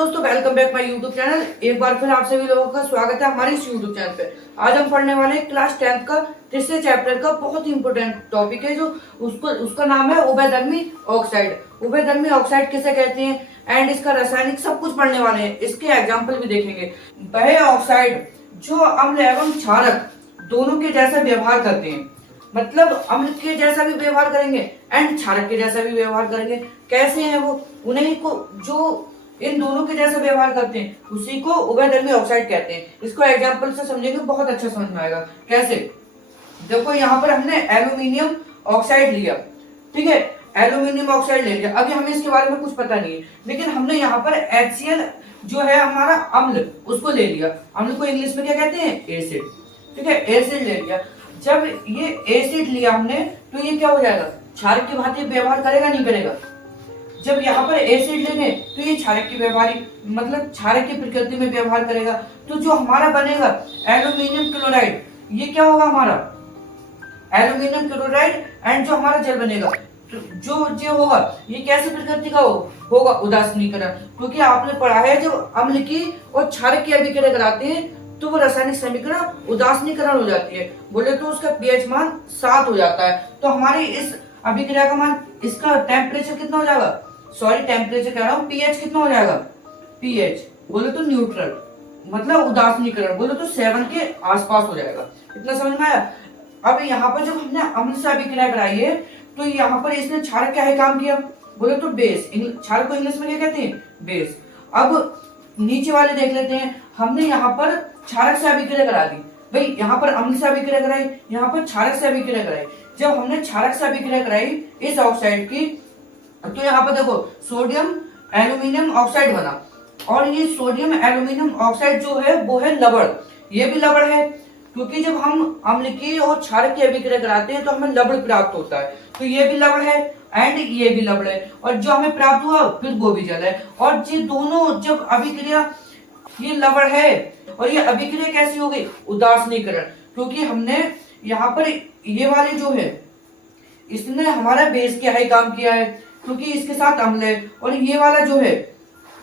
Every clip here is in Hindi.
दोस्तों, welcome back my YouTube channel. एक बार फिर आप सभी लोगों का स्वागत है हमारे इस यूट्यूब चैनल पे। आज हम पढ़ने वाले हैं क्लास 10th का तीसरे चैप्टर का बहुत ही इंपॉर्टेंट टॉपिक है, जो उसका नाम है उभयधर्मी ऑक्साइड। उभयधर्मी ऑक्साइड किसे कहते हैं एंड इसका रासायनिक सब कुछ पढ़ने वाले हैं, इसके एग्जाम्पल भी देखेंगे। वह ऑक्साइड जो अम्ल एवं क्षारक दोनों के जैसा व्यवहार करते हैं, मतलब अम्ल के जैसा भी व्यवहार करेंगे एंड क्षारक के जैसा भी व्यवहार करेंगे। कैसे हैं वो? उन्हीं को जो इन दोनों के जैसा व्यवहार करते हैं उसी को उभयधर्मी ऑक्साइड कहते हैं। इसको एग्जांपल से समझेंगे, बहुत अच्छा समझ में आएगा। कैसे? देखो, यहाँ पर हमने एल्यूमिनियम ऑक्साइड लिया, ठीक है, एल्यूमिनियम ऑक्साइड ले लिया। अभी हमें इसके बारे में कुछ पता नहीं है, लेकिन हमने यहाँ पर HCl जो है हमारा अम्ल, उसको ले लिया। अम्ल को इंग्लिश में क्या कहते हैं? एसिड, ठीक है, एसिड ले लिया। जब ये एसिड लिया हमने, तो ये क्या हो जाएगा? क्षारक की भांति व्यवहार करेगा, नहीं करेगा? जब यहाँ पर एसिड लेंगे तो ये क्षारक की व्यवहारी, मतलब क्षारक की प्रकृति में व्यवहार करेगा। तो जो हमारा बनेगा एल्यूमिनियम क्लोराइड, ये क्या होगा हमारा? Aluminium chloride. एंड जो हमारा जल बनेगा, जो होगा, ये कैसी प्रकृति का होगा? उदासीनीकरण। क्योंकि आपने पढ़ा है जब अम्ल की और क्षारक की अभिक्रिया कराते हैं तो वो रासायनिक समीकरण उदासीनीकरण हो जाती है। बोले तो उसका पीएच मान 7 हो जाता है। तो हमारी इस अभिक्रिया का मान, इसका टेम्परेचर कितना हो जाएगा? सॉरी, टेम्परेचर कह रहा हूँ, पीएच कितना हो जाएगा? पीएच बोले तो न्यूट्रल, मतलब उदासीनीकरण, बोले तो 7 के आसपास हो जाएगा। इतना समझ में आया? अब यहाँ पर जब हमने अम्ल से अभिक्रिया कराई है, तो यहाँ पर इसने क्षारक क्या है काम किया? बोले तो बेस। क्षारक को इंग्लिश में क्या कहते हैं? बेस। अब नीचे वाले देख लेते हैं। हमने यहाँ पर क्षारक से अभिक्रिया करा दी, भाई यहाँ पर अम्ल से अभिक्रिया कराई, यहाँ पर क्षारक से अभिक्रिया कराई। जब हमने क्षारक से अभिक्रिया कराई इस ऑक्साइड की, तो यहाँ पर देखो सोडियम एल्यूमिनियम ऑक्साइड बना। और ये सोडियम एल्यूमिनियम ऑक्साइड जो है वो है लवण। ये भी लवण है, क्योंकि जब हम अम्ल की और क्षारक की अभिक्रिया कराते हैं तो हमें लवण प्राप्त होता है। तो ये भी लवण है एंड ये भी लवण है, और जो हमें प्राप्त हुआ फिर वो भी जल है। और ये दोनों जब अभिक्रिया, ये लवण है और ये अभिक्रिया कैसी हो गई? उदासीनीकरण। क्योंकि हमने यहाँ पर ये वाले जो है, इसने हमारा बेस क्या है काम किया है, क्योंकि इसके साथ अम्ल है। और ये वाला जो है,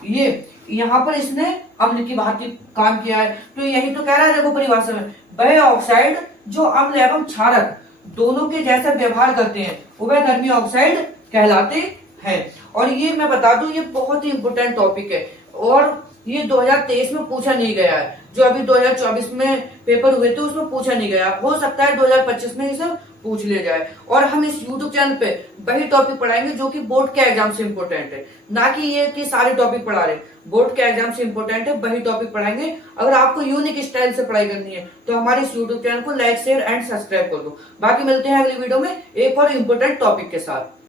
ये यहाँ पर इसने अम्ल की भांति काम किया है। तो यही तो कह रहा है, देखो परिभाषा में, वह ऑक्साइड जो अम्ल एवं क्षारक दोनों के जैसा व्यवहार करते हैं उभयधर्मी ऑक्साइड कहलाते हैं। और ये मैं बता दूं, ये बहुत ही इंपोर्टेंट टॉपिक है और ये 2023 में पूछा नहीं गया है। जो अभी 2024 में पेपर हुए थे उसमें पूछा नहीं गया। हो सकता है 2025 में इसे पूछ ले जाए। और हम इस YouTube चैनल पे वही टॉपिक पढ़ाएंगे जो कि बोर्ड के एग्जाम से इंपॉर्टेंट है, ना कि ये कि सारे टॉपिक पढ़ा रहे। बोर्ड के एग्जाम से इंपॉर्टेंट है, वही टॉपिक पढ़ाएंगे। अगर आपको यूनिक स्टाइल से पढ़ाई करनी है तो हमारे इस YouTube चैनल को लाइक, शेयर एंड सब्सक्राइब कर दो। बाकी मिलते हैं अगली वीडियो में एक और इम्पोर्टेंट टॉपिक के साथ।